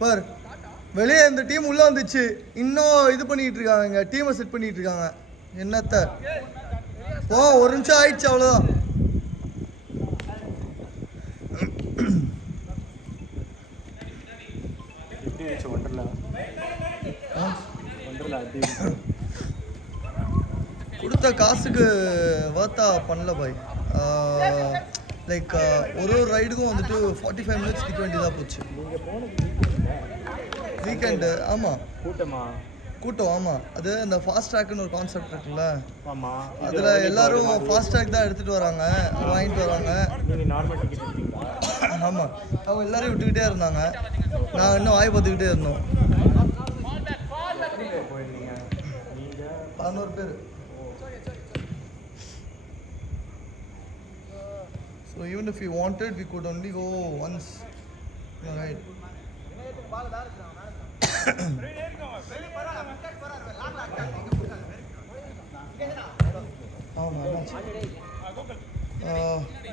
பார் வெளியே இந்த டீம் உள்ளே வந்துச்சு. இன்னும் இது பண்ணிகிட்டு இருக்காங்க, டீமை செட் பண்ணிகிட்டு இருக்காங்க. என்னத்த ஒரு நிமிஷம் ஆயிடுச்சு, அவ்வளோதான். கொடுத்த காசுக்கு வர்த்தா பண்ணல பாய். லைக் ஒரு ரைடுக்கும் வந்துட்டு 45 மினிட்ஸ் நிற்க வேண்டியதாக போச்சு. வீக்கெண்டு. ஆமாம், கூட்டம். ஆமாம், அது அந்த ஃபாஸ்ட் ட்ராக்னு ஒரு கான்செப்ட் இருக்குல்ல, அதில் எல்லாரும் ஃபாஸ்ட் ட்ராக் தான் எடுத்துகிட்டு வராங்க, வாங்கிட்டு வராங்க. ஆமாம், அவங்க எல்லோரும் விட்டுக்கிட்டே இருந்தாங்க. நான் இன்னும் வாய் பார்த்துக்கிட்டே இருந்தோம். 11 பேர். So even if we wanted, we could only go once. Right.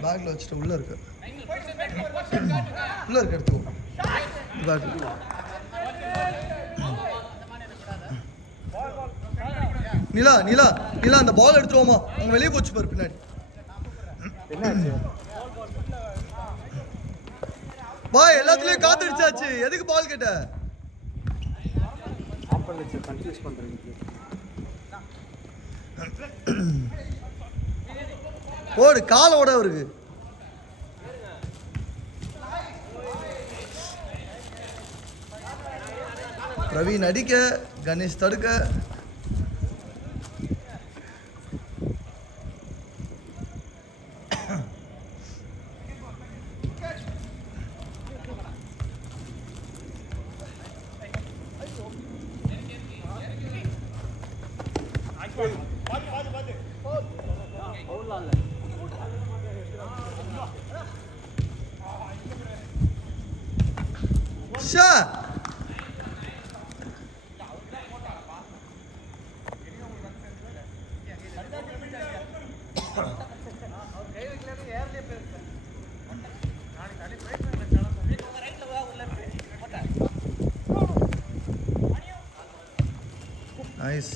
பேக்ல வச்சுட்டு உள்ள இருக்கு எடுத்துக்கோ. பேக்ல நிலா நிலா நிலா அந்த பால் எடுத்துருவோமா? அவங்க வெளியே போச்சு பாரு பின்னாடி. பாய் எல்லாத்துலயும் காத்துடுச்சாச்சு. எதுக்கு பால் கேட்ட? போடு, காலோட அவருக்கு. பிரவீன் அடிக்க, கணேஷ் தடுக்க. Nice.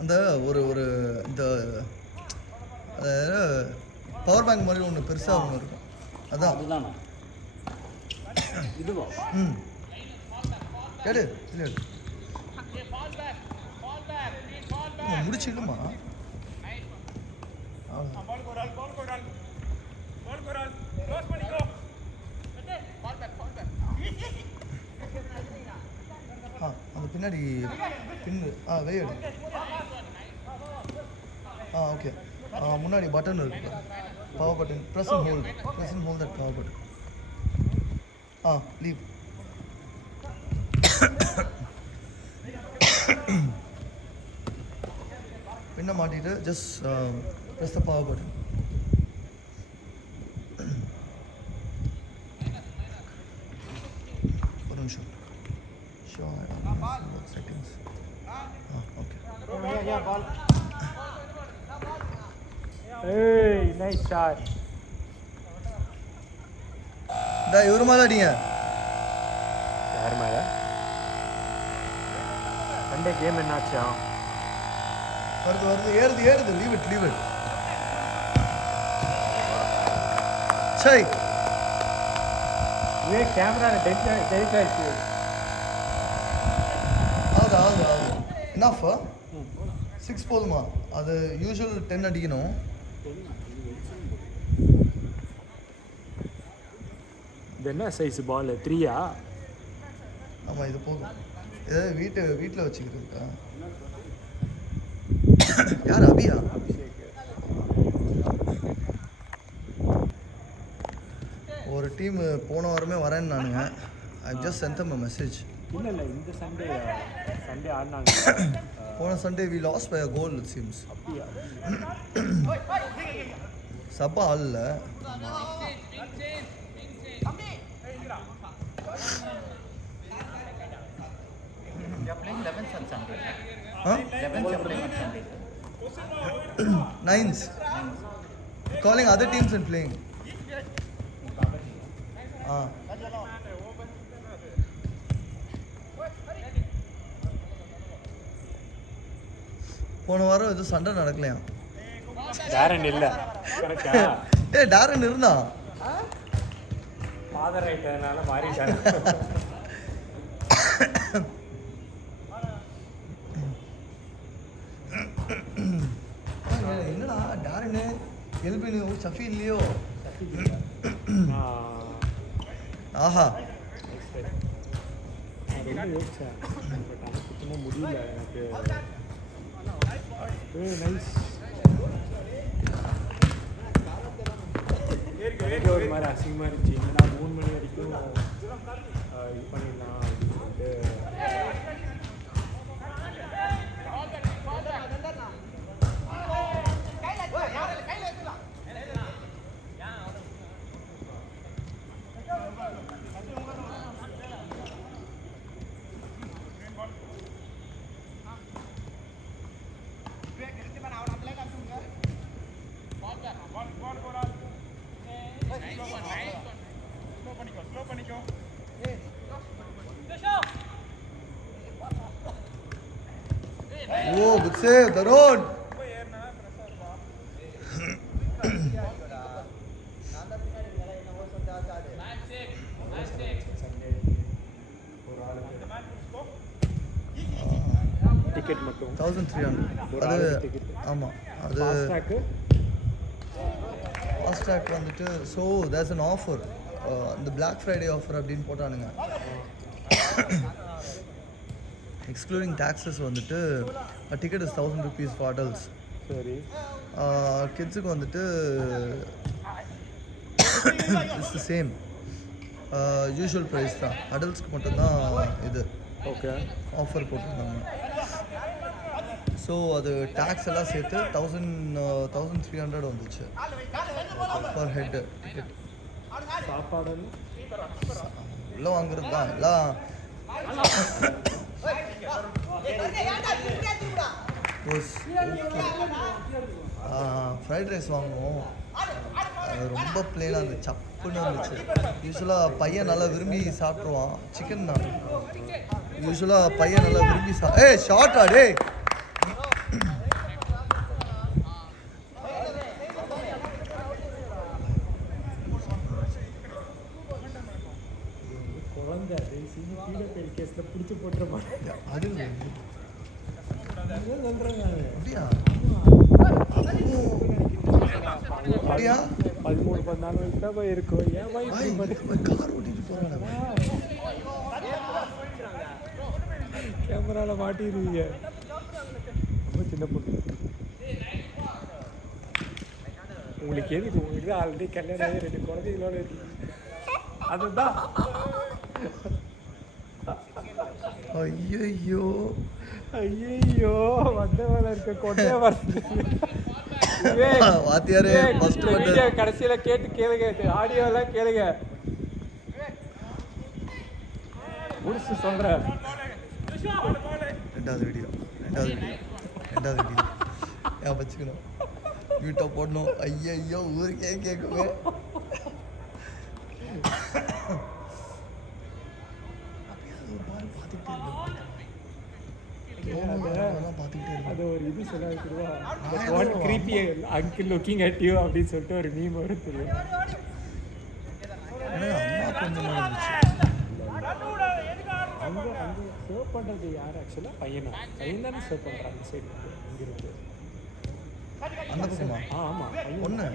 அந்த ஒரு இந்த பவர் பேங்க் மாதிரி ஒன்று பெருசாக ஒன்று இருக்கும், அதான். கேடு இல்லை முடிச்சிடுமா? அந்த பின்னாடி பின்னு வெய்யடு. ஓகே, முன்னாடி பட்டன் இருக்கு, power button. Press and hold that power button. Leave. பின்ன மாட்டிட்டு just press the power button. ஒரு நிமிஷம். Settings. Okay. Hey, nice shot. இவரு மேல அடிங்க. யார் மேல? சண்டே கேம் என்னாச்சா? வருது ஏறுது. Leave it. சரி, ये कैमरा டெலிட் ஆயிடுச்சு. ஆகுது. Enough? 6 போதுமா? அது யூஷுவல் 10 அடிக்கணும். இது என்ன சைஸ் பால்? 3-ஆ? ஆமாம், இது போதும். ஏதாவது வீட்டில் வச்சுக்கிறதுக்கா? யார் அபியா? ஒரு டீம் போன வாரமே வரேன்னு நானுங்க. I just sent them a message. இல்லை இந்த சண்டே ஆடினாங்க. போன Sunday we lost by a goal it seems. அப்படியா? சப்பா ஆள் You are playing 11s on Sunday. Huh? 11s you are playing on Sunday. Nines. Calling other teams and playing. போன வாரம் எதுவும் சண்டை நடக்கலையா? டேரன் இல்லை கரெக்டா? டேரன் இருந்தான். ஃபாதர் ஆயிட்டதுனால மாறிட்டாங்க. என்னடா டேரனு எல்பினு சஃபி இல்லையோ? ஆஹா நான் யோசிச்சேன் பட் அது சுத்தமாக முடியல எனக்கு. நைஸ். ஒரு மாதிரி அசிங்கமாக இருந்துச்சு. என்னடா 3 மணி வரைக்கும் இது பண்ணிடலாம் அப்படின்னு சொல்லிட்டு. Oh, good save, Darun. Ticket மட்டும் 1300. அது ஆமாம், அது ஃபாஸ்ட்ராக் வந்துட்டு. ஸோ தேர்ஸ் அன் ஆஃபர், இந்த பிளாக் ஃப்ரைடே ஆஃபர் அப்படின்னு போட்டானுங்க. எக்ஸ்க்ளூடிங் டேக்ஸஸ் வந்துட்டு ticket is 1000 rupees for adults. சரி. கிட்ஸுக்கு வந்துட்டு it's the same usual price தான். அடல்ட்ஸ்க்கு மட்டும்தான் இது ஓகே ஆஃபர் போட்டிருந்தாங்க. ஸோ அது டேக்ஸ் எல்லாம் சேர்த்து 1300 வந்துச்சு பர் ஹெட் டிக்கெட். சாப்பாடு எல்லாம் வாங்குறது தான் எல்லாம். ஃப்ரைட் ரைஸ் வாங்குவோம், அது ரொம்ப பிளேனாக இருந்துச்சு, சப்புன்னு இருந்துச்சு. யூஸ்வலாக பையன் நல்லா விரும்பி சாப்பிட்ருவான். சிக்கன் தான் யூஸ்வலாக பையன் நல்லா விரும்பி ஷார்ட்டா டே. குழந்தை கேஸில் பிடிச்சி போட்டுற மாட்டேன். அது சொல்கிறேன் அப்படியா? அப்படியா? 13-14 வயசு தான் போய் இருக்கும். ஏன் கார் ஓட்டிட்டு போகிறாங்க, கேமராவில் மாட்டிடுவீங்க. ரொம்ப சின்ன பொண்ணு. உங்களுக்கு எதுக்கு? உங்களுக்கு தான் ஆல்ரெடி கல்யாணம் ஆகி 2 குழந்தைகளோட இருக்கு. அதுதான். ஐயோ ஐயோ வந்தவள இருக்க கொட்டையா வருது. வாத்தியாரே ஃபர்ஸ்ட் வந்து கடைசியில கேளுங்க, ஆடியோ எல்லாம் கேளுங்க. முடிச்சு சொல்றேன். ரெண்டாவது வீடியோ ஏன் வச்சுக்கணும், யூட்டா போடணும். ஐயோ ஊருக்கே கேட்குமே. அது ஒரு இது சொல்ல creepy uncle looking at you அப்படின்னு சொல்லிட்டு ஒரு மீம் வரும் தெரியும். அங்கே சர்வ் பண்ணுறது யார்? ஆக்சுவலாக பையன் தானே சர்வ் பண்ணுறாங்க அந்த சைடு இங்கிருந்து. ஆமாம் பொண்ணு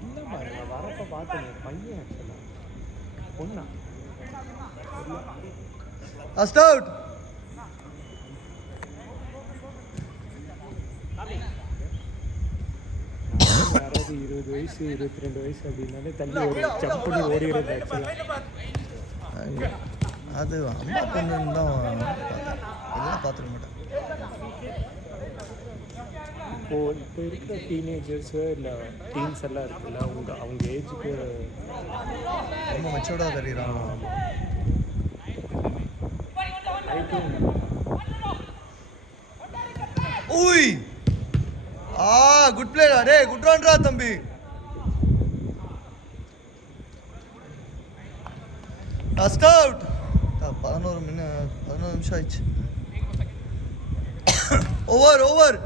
இல்லை பாருங்க, வரப்போ பார்த்தேன் பையன். ஆக்சுவலாக பொண்ணா? First out. ஒரு 20 வயசு 22 வயசு அப்படின்னாலே தள்ளி ஒரு ஜம்படி ஓடிடுறது ஆக்சுவலாக. அது அம்மா பொண்ணுன்னு தான் பார்த்தேன், இதெல்லாம் பார்த்துக்க மாட்டேன். இப்போ இருக்கிற டீனேஜர்ஸு இல்லை டீன்ஸ் எல்லாம் இருக்குல்ல, அவங்க ஏஜுக்கு ரொம்ப மெச்சூர்டாக தெரியுறாங்க. ஊய் குட் பிளேடா டே, குட் ரன்ரா தம்பி. Dust out. 11 நிமிஷம் ஆயிடுச்சு. ஓவர்